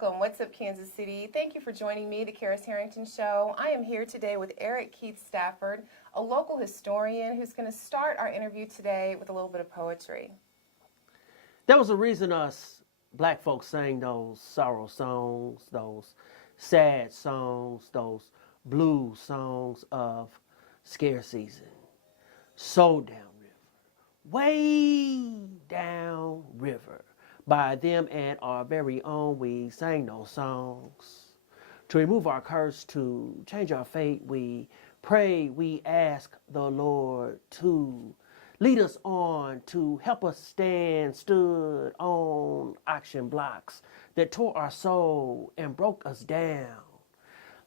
welcome. What's up, Kansas City? Thank you for joining me, The Karis Harrington Show. I am here today with Erik Keith Stafford, a local historian who's going to start our interview today with a little bit of poetry. There was a reason us black folks sang those sorrow songs, those sad songs, those blues songs of scare season. So down river, way down river. By them and our very own, we sang those songs. To remove our curse, to change our fate, we pray, we ask the Lord to lead us on, to help us stand, stood on auction blocks that tore our soul and broke us down,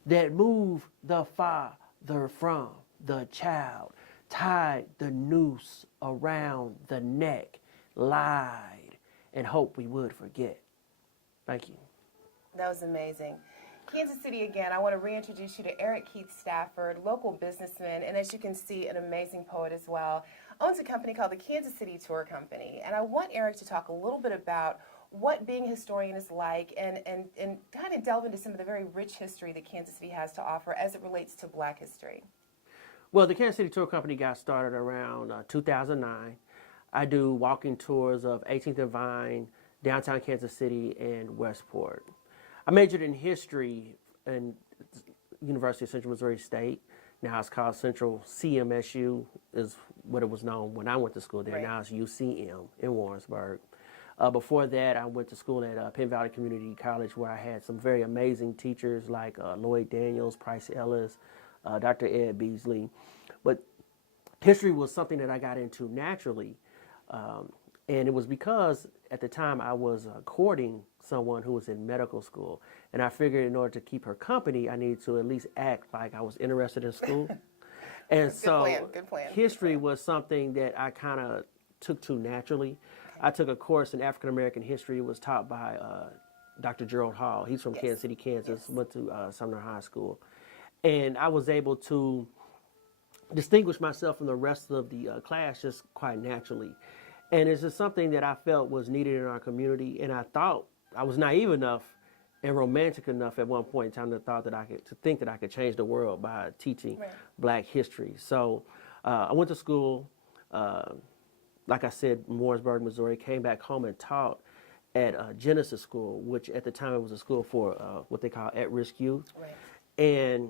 that moved the father from the child, tied the noose around the neck, lied, and hoped we would forget. Thank you. That was amazing. Kansas City again, I want to reintroduce you to Erik Keith Stafford, local businessman, and as you can see, an amazing poet as well. Owns a company called the Kansas City Tour Company. And I want Erik to talk a little bit about what being a historian is like and kind of delve into some of the very rich history that Kansas City has to offer as it relates to black history. Well, the Kansas City Tour Company got started around 2009. I do walking tours of 18th and Vine, downtown Kansas City, and Westport. I majored in history in University of Central Missouri State. Now it's called Central CMSU, is what it was known when I went to school there. Right. Now it's UCM in Warrensburg. Before that, I went to school at Penn Valley Community College, where I had some very amazing teachers like Lloyd Daniels, Price Ellis, Dr. Ed Beasley. But history was something that I got into naturally. And it was because at the time I was courting someone who was in medical school. And I figured in order to keep her company, I needed to at least act like I was interested in school. And so good plan. History was something that I kind of took to naturally. Okay. I took a course in African American history. It was taught by Dr. Gerald Hall. He's from Kansas City, Kansas, went to Sumner High School. And I was able to distinguish myself from the rest of the class just quite naturally. And it's just something that I felt was needed in our community. And I thought I was naive enough and romantic enough at one point in time to think that I could change the world by teaching black history. So I went to school, like I said, in Warrensburg, Missouri, came back home and taught at Genesis School, which at the time it was a school for what they call at-risk youth. Right. And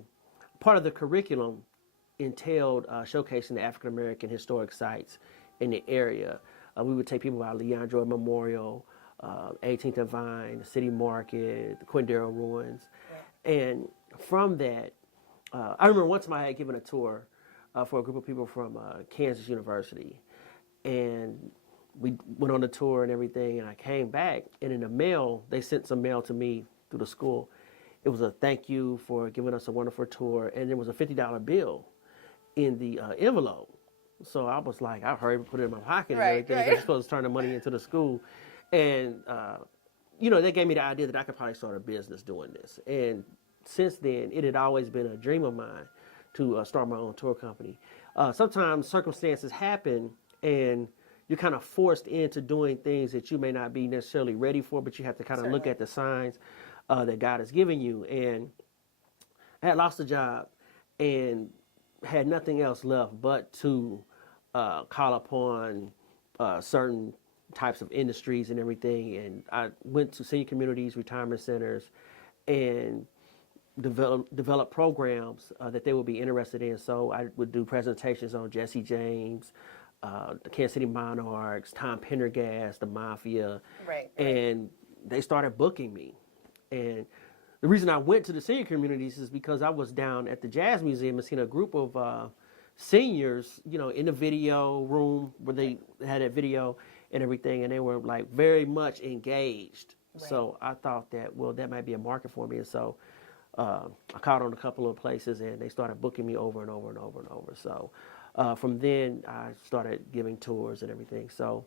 part of the curriculum entailed showcasing the African American historic sites in the area. We would take people out Leandro Memorial, 18th and Vine, the City Market, the Quindaro Ruins. Yeah. And from that, I remember one time I had given a tour for a group of people from Kansas University. And we went on the tour and everything, and I came back, and in the mail, they sent some mail to me through the school. It was a thank you for giving us a wonderful tour, and there was a $50 bill in the envelope. So I was like, I hurried and put it in my pocket and everything. I was supposed to turn the money into the school. And, they gave me the idea that I could probably start a business doing this. And since then, it had always been a dream of mine to start my own tour company. Sometimes circumstances happen and you're kind of forced into doing things that you may not be necessarily ready for, but you have to kind of look at the signs that God has given you. And I had lost a job and had nothing else left but to call upon certain types of industries and everything. And I went to senior communities, retirement centers, and develop programs that they would be interested in. So I would do presentations on Jesse James, the Kansas City Monarchs, Tom Pendergast, the Mafia. Right. And they started booking me. And the reason I went to the senior communities is because I was down at the Jazz Museum and seen a group of seniors, in the video room where they had that video and everything, and they were like very much engaged. Right. So I thought that, that might be a market for me. And so I called on a couple of places, and they started booking me over and over and over and over. So from then, I started giving tours and everything. So,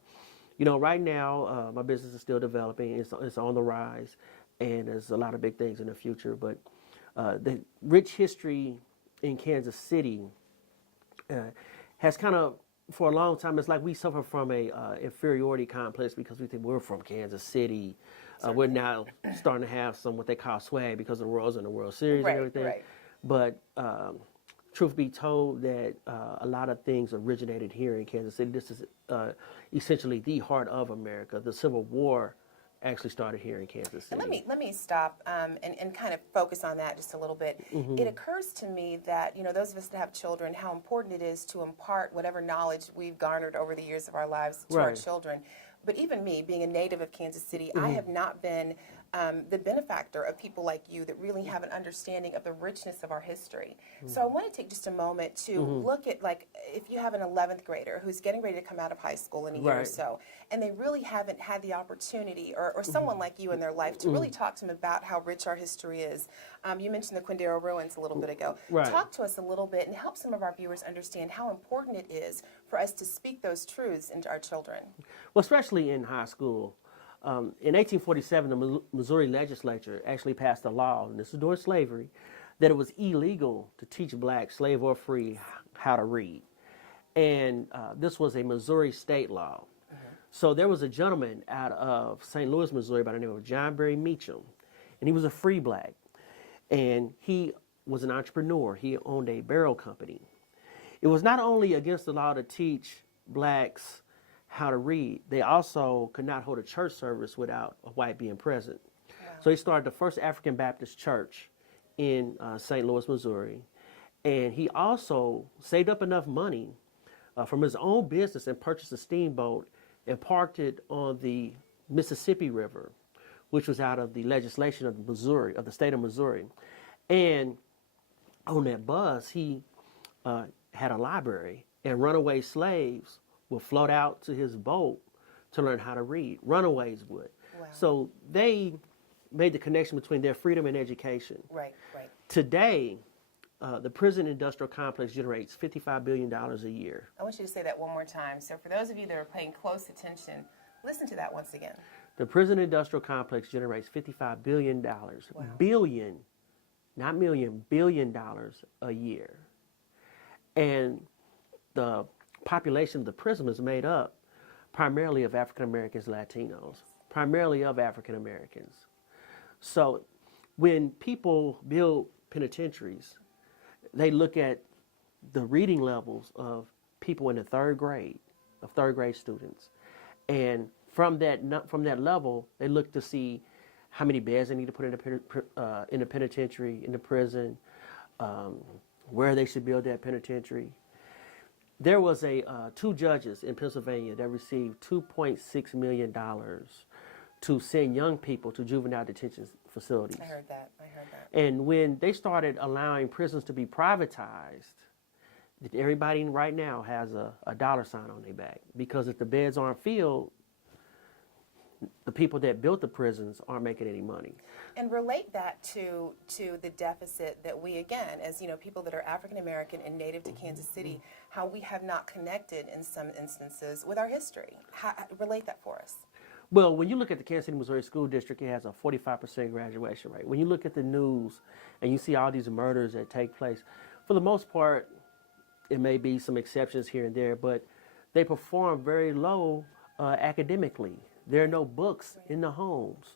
right now, my business is still developing. It's on the rise. And there's a lot of big things in the future. But the rich history in Kansas City has kind of, for a long time, it's like we suffer from a inferiority complex because we think we're from Kansas City. We're now starting to have some what they call swag because the Royals in the World Series and everything. Right. But truth be told, that a lot of things originated here in Kansas City. This is essentially the heart of America. The Civil War actually started here in Kansas City. And let me stop and kind of focus on that just a little bit. It occurs to me that, those of us that have children, how important it is to impart whatever knowledge we've garnered over the years of our lives to our children. But even me, being a native of Kansas City, I have not been the benefactor of people like you that really have an understanding of the richness of our history. So I want to take just a moment to look at, like, if you have an 11th grader who's getting ready to come out of high school in a year or so, and they really haven't had the opportunity, or someone like you in their life, to really talk to them about how rich our history is. You mentioned the Quindaro ruins a little bit ago. Talk to us a little bit and help some of our viewers understand how important it is for us to speak those truths into our children. Well, especially in high school. In 1847, the Missouri legislature actually passed a law, and this is during slavery, that it was illegal to teach blacks, slave or free, how to read. And this was a Missouri state law. So there was a gentleman out of St. Louis, Missouri, by the name of John Berry Meacham, and he was a free black. And he was an entrepreneur. He owned a barrel company. It was not only against the law to teach blacks how to read, they also could not hold a church service without a white being present. So he started the first African Baptist church in St. Louis, Missouri. And he also saved up enough money from his own business and purchased a steamboat and parked it on the Mississippi River, which was out of the legislation of Missouri, of the state of Missouri. And on that bus, he had a library, and runaway slaves would float out to his boat to learn how to read. Runaways would. So they made the connection between their freedom and education. Right. Today, the prison industrial complex generates $55 billion a year. I want you to say that one more time. So for those of you that are paying close attention, listen to that once again. The prison industrial complex generates $55 billion, billion, not million, billion dollars a year. And the population of the prison is made up primarily of African Americans, Latinos, primarily of African Americans. So when people build penitentiaries, they look at the reading levels of people in the third grade students. And from that level, they look to see how many beds they need to put in the penitentiary, in the prison, where they should build that penitentiary. There was two judges in Pennsylvania that received $2.6 million to send young people to juvenile detention facilities. I heard that. And when they started allowing prisons to be privatized, everybody right now has a dollar sign on their back, because if the beds aren't filled, the people that built the prisons aren't making any money. And relate that to the deficit that we, again, as people that are African American and native to Kansas City, how we have not connected in some instances with our history. Relate that for us. Well, when you look at the Kansas City, Missouri School District, it has a 45% graduation rate. When you look at the news and you see all these murders that take place, for the most part, it may be some exceptions here and there, but they perform very low academically. There are no books in the homes.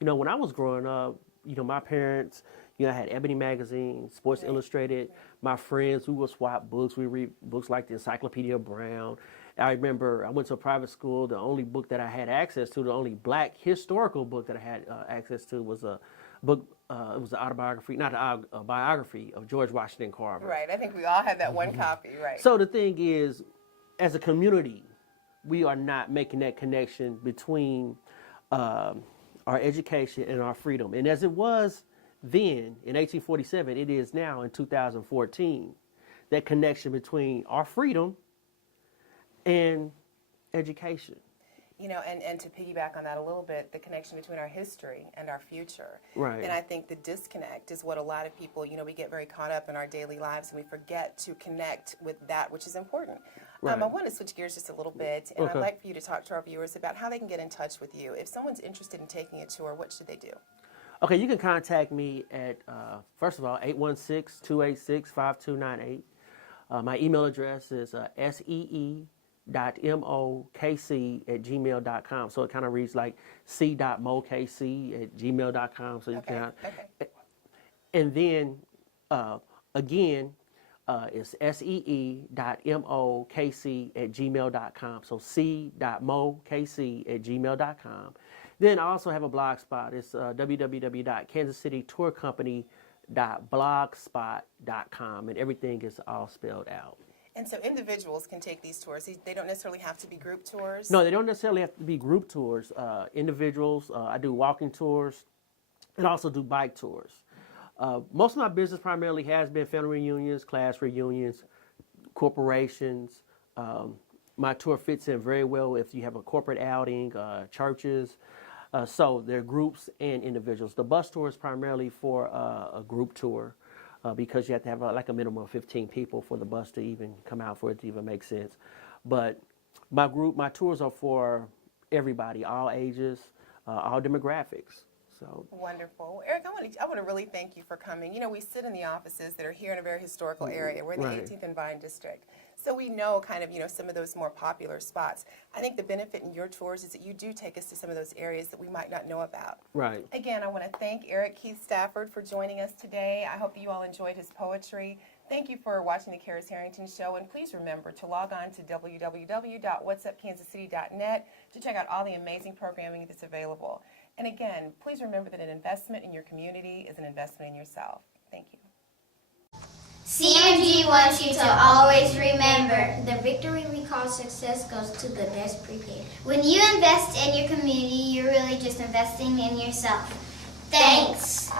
When I was growing up, my parents, I had Ebony magazine, Sports Illustrated. My friends, we would swap books. We read books like the Encyclopedia Brown. I remember I went to a private school. The only book that I had access to, the only black historical book that I had access to was a book. It was a biography of George Washington Carver. Right. I think we all had that one copy. Right. So the thing is, as a community, we are not making that connection between our education and our freedom. And as it was then in 1847, it is now in 2014, that connection between our freedom and education. And to piggyback on that a little bit, the connection between our history and our future. Right. And I think the disconnect is what a lot of people, we get very caught up in our daily lives and we forget to connect with that which is important. Right. I want to switch gears just a little bit, and I'd like for you to talk to our viewers about how they can get in touch with you. If someone's interested in taking a tour, what should they do? Okay, you can contact me at, first of all, 816-286-5298. My email address is c.mokc@gmail.com. So it kind of reads like c.mokc@gmail.com. So you Okay. can, Okay. and then again, it's see.mokc@gmail.com. So c.mokc@gmail.com. Then I also have a blog spot. It's www.kansascitytourcompany.blogspot.com, and everything is all spelled out. And so individuals can take these tours. They don't necessarily have to be group tours. No, they don't necessarily have to be group tours. Individuals, I do walking tours and also do bike tours. Most of my business primarily has been family reunions, class reunions, corporations. My tour fits in very well if you have a corporate outing, churches. So they're groups and individuals. The bus tour is primarily for a group tour because you have to have like a minimum of 15 people for the bus to even come out, for it to even make sense. But my tours are for everybody, all ages, all demographics. So Wonderful. Eric, I want to really thank you for coming. You know, we sit in the offices that are here in a very historical area. We're in the Right. 18th and Vine District. So we know kind of, some of those more popular spots. I think the benefit in your tours is that you do take us to some of those areas that we might not know about. Right. Again, I want to thank Erik Keith Stafford for joining us today. I hope that you all enjoyed his poetry. Thank you for watching the Karis Harrington Show, and please remember to log on to www.whatsupkansascity.net to check out all the amazing programming that's available. And again, please remember that an investment in your community is an investment in yourself. Thank you. CMG wants you to always remember, the victory we call success goes to the best prepared. When you invest in your community, you're really just investing in yourself. Thanks.